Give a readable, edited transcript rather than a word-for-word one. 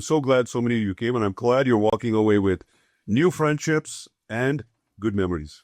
I'm so glad so many of you came, and I'm glad you're walking away with new friendships and good memories.